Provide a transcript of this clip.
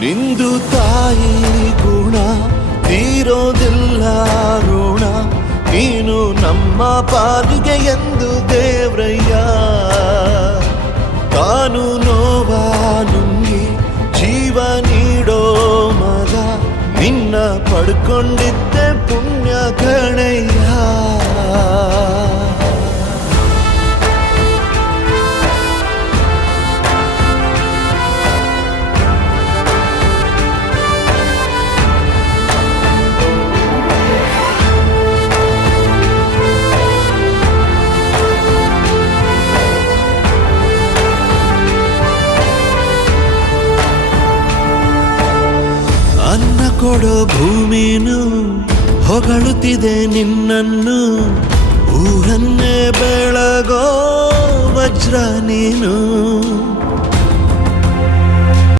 ನಿಂದು ತಾಯಿ ಗುಣ ತೀರೋದಿಲ್ಲ ಋಣ, ನೀನು ನಮ್ಮ ಪಾಲಿಗೆ ಎಂದು ದೇವ್ರಯ್ಯ. ತಾನು ನೋವಾ ನುಂಗಿ ಜೀವ ನೀಡೋ ಮಗ, ನಿನ್ನ ಪಡ್ಕೊಂಡಿದ್ದೆ ಪುಣ್ಯ ಗಣಯ್ಯ. ಅನ್ನ ಕೊಡೋ ಭೂಮಿನು ಹೊಗಳುತ್ತಿದೆ ನಿನ್ನನ್ನು, ಊರನ್ನೇ ಬೆಳಗೋ ವಜ್ರ ನೀನು.